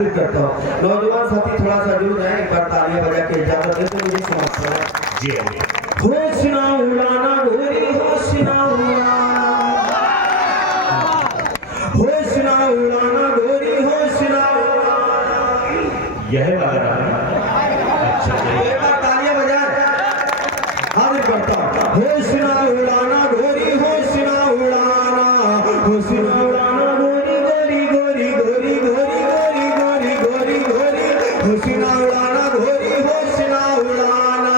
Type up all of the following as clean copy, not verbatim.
करता हूँ। नौजवान साथी थोड़ा सा जुड़ जाए, एक बार तालियां बजा के इजाजत दे तो मुझे समाप्त करना जी। होश ना उड़ाना गोरी, होश ना उड़ाना, होश ना उड़ाना गोरी, होश ना उड़ाना। यह वाला अच्छा, एक बार तालियां बजाए, हाजिर करता हूँ। होश ना उड़ाना गोरी, होश ना उड़ाना, होश ना उड़ाना गोरी, गोरी गोरी गोरी गोरी गोरी गोरी गोरी, होश ना उड़ाना गोरी, होश ना उड़ाना।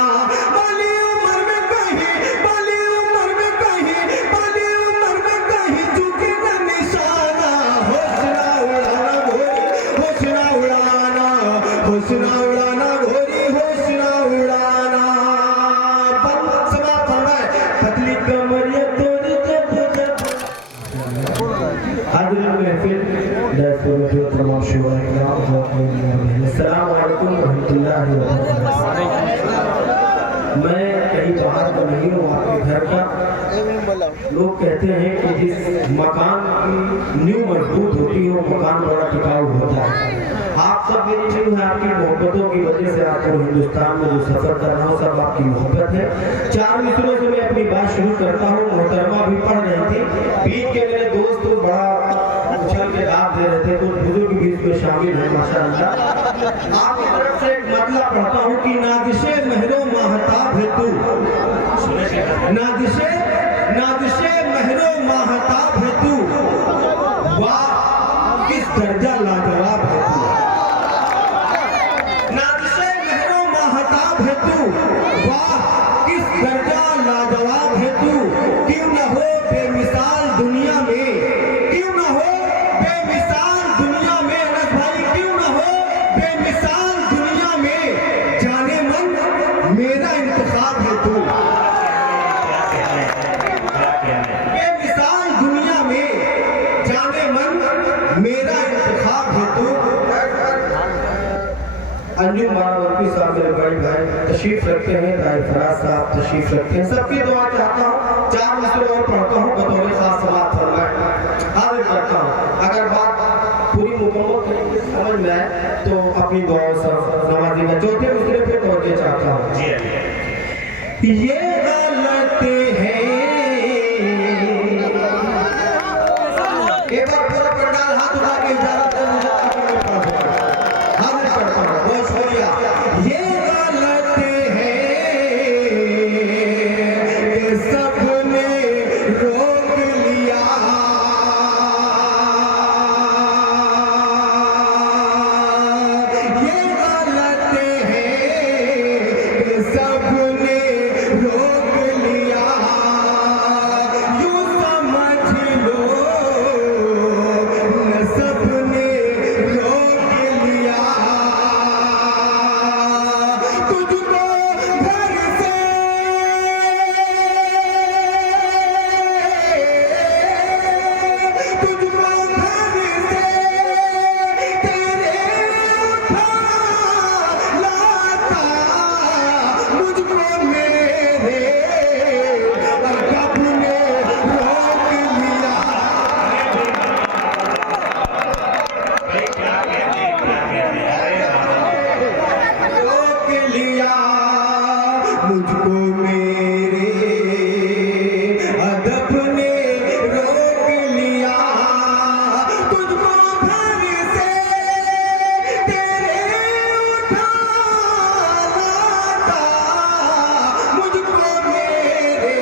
बाली उम्र में कहीं, बाली उम्र में कहीं, बाली उम्र में कहीं चुके न निशाना। होश ना उड़ाना गोरी, होश ना उड़ाना, होश ना उड़ाना गोरी, होश ना उड़ाना। समाप्त फरमाए। पतली कमरिया तोड़ी जब जब हाजिर महफिल तमाम शुरा अस्सलाम वालेकुम रहमतुल्लाहि व बरकातहू। मैं कहीं बाहर का नहीं हूँ, आपके घर का। लोग कहते हैं कि जिस मकान की नींव मजबूत होती है वो मकान बड़ा टिकाऊ होता है। आप सब मेरी नींव है, आपकी मोहब्बतों की वजह से आपको हिंदुस्तान में जो सफर कर रहा हूँ सब आपकी मोहब्बत है। चार मिसरों से मैं अपनी बात शुरू करता हूँ। मोहतरमा भी पढ़ रही थी, बीच के मेरे दोस्त बड़ा उछल के दाद दे रहे थे, कुछ बुजुर्ग भी इसमें शामिल है माशाअल्लाह। आपकी तरफ से एक मतलब पढ़ता हूँ कि नादिशे महरो महताब है तू, नादिशे नादिशे महरो महताब है तू, वाह किस दर्जा लाजवाब है तू। नादिशे महरो महताब है तू, वाह किस दर्जा लाजवाब है तू। क्यों न हो बेमिसाल दुनिया में, क्यों न हो बेमिसाल दुनिया में, अनस भाई क्यों न हो बेमिसाल दुनिया में, जाने मन मेरा इंतखाब है तू। बेमिसाल दुनिया में जाने मन मेरा इंतखाब है तू। अंजुम बारावरपी साहब मेरे बड़े भाई तशरीफ रखते हैं, ताहिर फराज साहब तशरीफ रखते हैं। सबकी दुआ चाहता हूँ, चार मिसरे और पढ़ता हूँ, बतौर खास समाप्त फरमाए हाजिर करता हूँ। अगर बात पूरी मुकम्मल तरीके से समझ में आए तो अपनी दुआओं से नवाजी का चौथे मिसरे पे तवज्जो चाहता हूँ। ये गलत है, एक बार पूरा पंडाल हाथ उठा के इजाजत दे मुझे हाजिर करता हूँ। बहुत शुक्रिया। ये गलत है कि सबने रोक लिया, ये गलत है कि सबने रोक लिया। यूं समझ लो न सबने रोक लिया। तुझको घर से, तुझको घर से तेरे उठा लाता, मुझको मेरे अरब ने रोक लिया। रोक लिया मुझको मेरे अदब ने रोक लिया। तुझको घर से तेरे उठा लाता, मुझको मेरे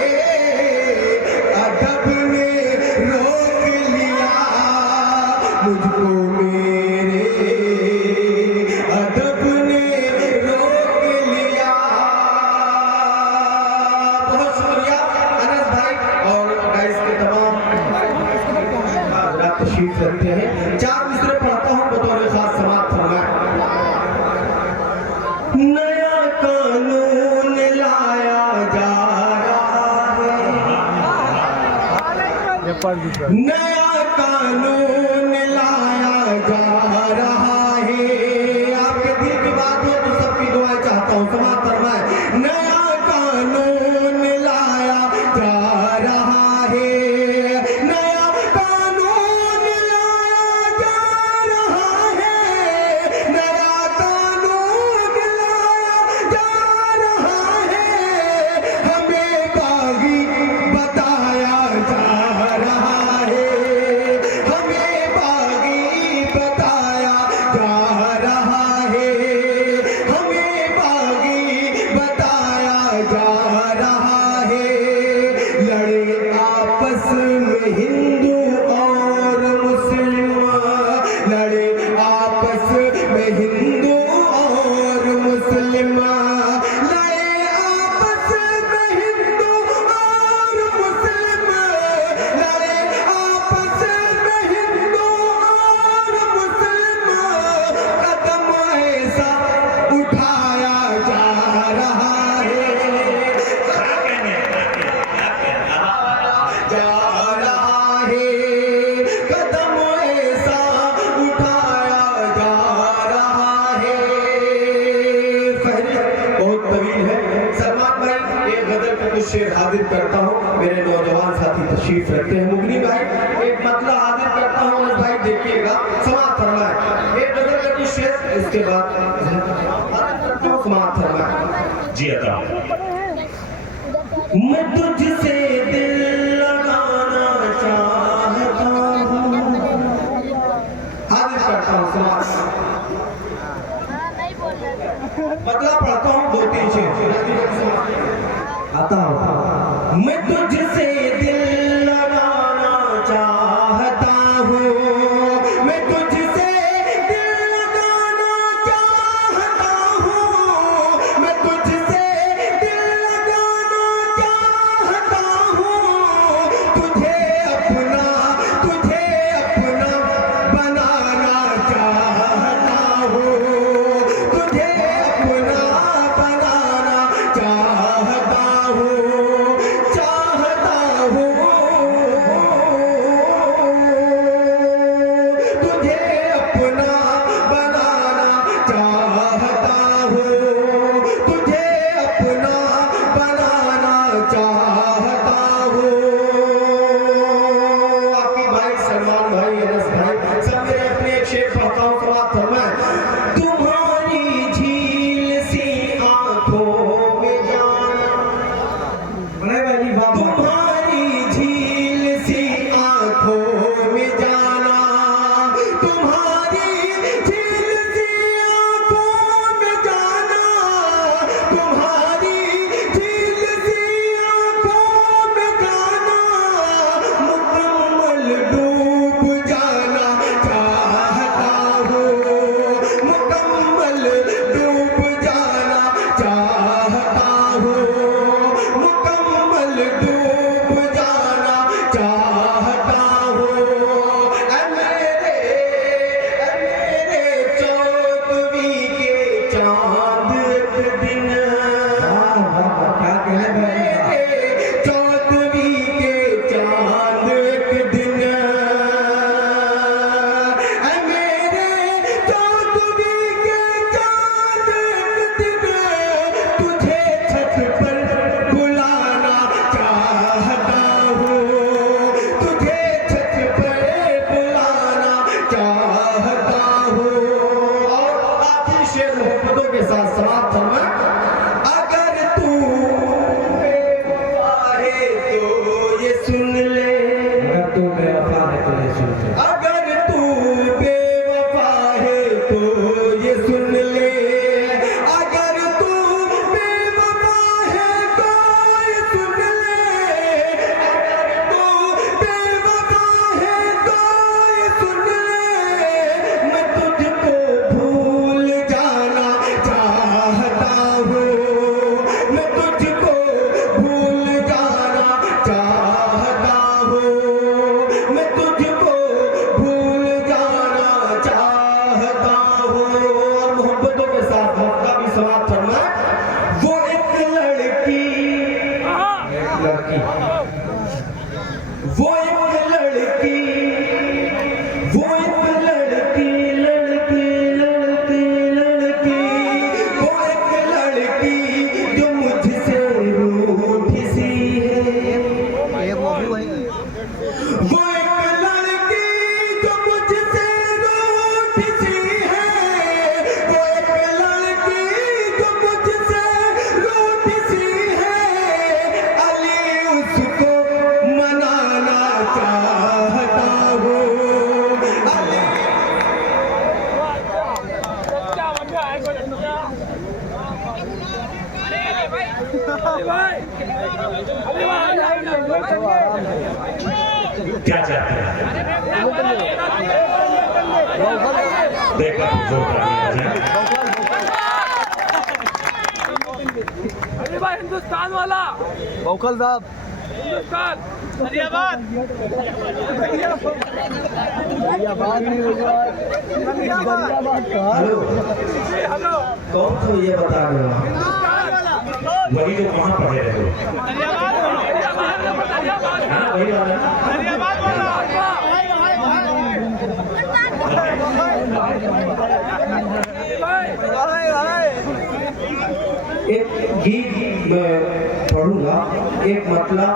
अदब ने रोक लिया। मुझको मेरे अदब ने रोक लिया। बहुत शुक्रिया अनस भाई और गाइस के तमाम हजरात तशरीफ रखते हैं। चार मिसरे पढ़ता हूँ, बतौर खास समाप्त फरमाए। नया कानून लाया जा रहा है, नया कानून लाया जा रहा है। आपके दिल की बात हो तो सबकी दुआएं चाहता हूँ, समाप्त फरमाए। नया कानून लाया जा रहा है, नया कानून लाया जा रहा है। में हिंदू और मुसलमान लड़े आपस में, हिंदू और मुसलमान लड़े आपस में, हिंदू और मुसलमान कदम ऐसा उठाया जा रहा है, जा रहा है, कदम ऐसा उठाया जा रहा है। फहरिस्त बहुत तवील है। सलमान भाई एक गजल का कुछ शेर हाजिर करता हूँ, मेरे नौजवान साथी तशरीफ रखते हैं। मुगनी भाई एक मतला हाजिर करता हूँ, अनस भाई देखिएगा, समाअत फरमाए। एक गजल का कुछ शेर, उसके बाद समाअत फरमाए। जी अता मैं तुझसे दिल लगाना चाहता हूँ, हाजिर करता हूँ समाअत। मतलब पढ़ता हूँ दो तीन शेर आता हूँ। मैं तुझसे दिल लगाना चाहता हूँ, मैं तुझसे दिल लगाना चाहता हूँ, मैं तुझसे दिल लगाना चाहता हूँ, तुझे अपना बनाना चाहता हूँ, तुझे अपना बनाना चाहता हूँ, चाहता हूँ, तुझे अपना बनाना चाहता हूँ, तुझे अपना बनाना चाहता हूँ। आपके भाई सलमान भाई, अनस भाई सब मेरे अपने एक शेर पढ़ता हूँ, समाअत फरमाए। तुम्हारी झील सी आंखों में जाना, तुम्हारी झील सी आंखों में जाना, तुम्हारी झील सी आंखों में जाना, तुम्हारी झील सी आंखों में जाना, मुकम्मल डूब जाना चाहता हूँ, मुकम्मल डूब जाना चाहता हूँ, मुकम्मल डूब जाना चाहता हूँ। ऐ मेरे चौदहवीं के चांद एक दिन, मेरे चौदहवीं के चांद एक दिन, ऐ मेरे चौदहवीं के चांद एक दिन, तुझे छत पर बुलाना चाहता हूँ, तुझे छत पर बुलाना चाहता हूँ। और आखिरी शेर मोहब्बतों के साथ समाप्त फरमाए। अगर तू बेवफा है तो ये सुन ले, अगर तू बेवफा है तो ये सुन ले, अगर तू बेवफा है तो ये सुन ले, अगर तू बेवफा है तो ये सुन ले, अगर तू बेवफा है तो ये सुन ले, मैं तुझको भूल जाना चाहता हूँ, मैं तुझको भूल जाना चाहता हूँ, मैं तुझको भूल जाना चाहता हूँ। और मोहब्बतों के साथ मक्का भी समाप्त फरमाए। वो एक लड़की, वो एक लड़की, वो एक लड़की, लड़की लड़की लड़की, वो एक लड़की जो मुझसे रूठी सी है, वो एक लड़की जो मुझसे रूठी सी है, वो एक लड़की जो मुझसे रूठी सी है, अली उसको मनाना चाहता हूँ, अली क्या चाहते हैं? देखकर जोर तालियां बजाएं। अरे भाई हिंदुस्तान वाला वोकल साहब हिंदुस्तान धन्यवाद हेलो हेलो कौन था ये बता रहे हो? वही जो वहाँ पढ़े रहे हो, धन्यवाद है ना? वही वाला ना? एक गीत मैं पढ़ूंगा, एक मतलब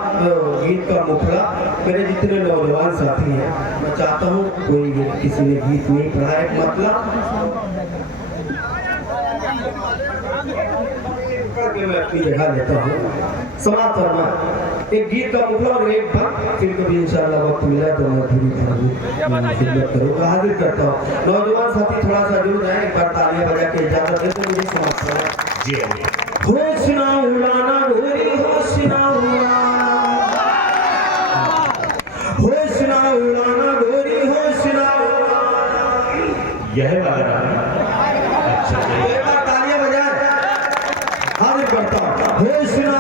गीत का मुखड़ा। मेरे जितने नौजवान साथी हैं, मैं चाहता हूँ कोई किसी ने गीत नहीं पढ़ा, एक मतलब मैं अपनी जगह लेता हूँ। समाप्त करना एक गीत का मुखड़ा और एक बार फिर कभी इंशाल्लाह वक्त मिला तो मैं पूरी खिदमत करूँगा, हाजिर करता हूँ। नौजवान साथी थोड़ा सा जुड़ जाए, एक बार तालियां बजा के इजाजत दे तो मुझे समाप्त करना। जी होश ना उड़ाना गोरी, होश ना उड़ाना, होश ना उड़ाना गोरी, होश ना उड़ाना। यह वाला अच्छा, एक बार तालियां बजाएं, हाजिर करता हूँ। होश ना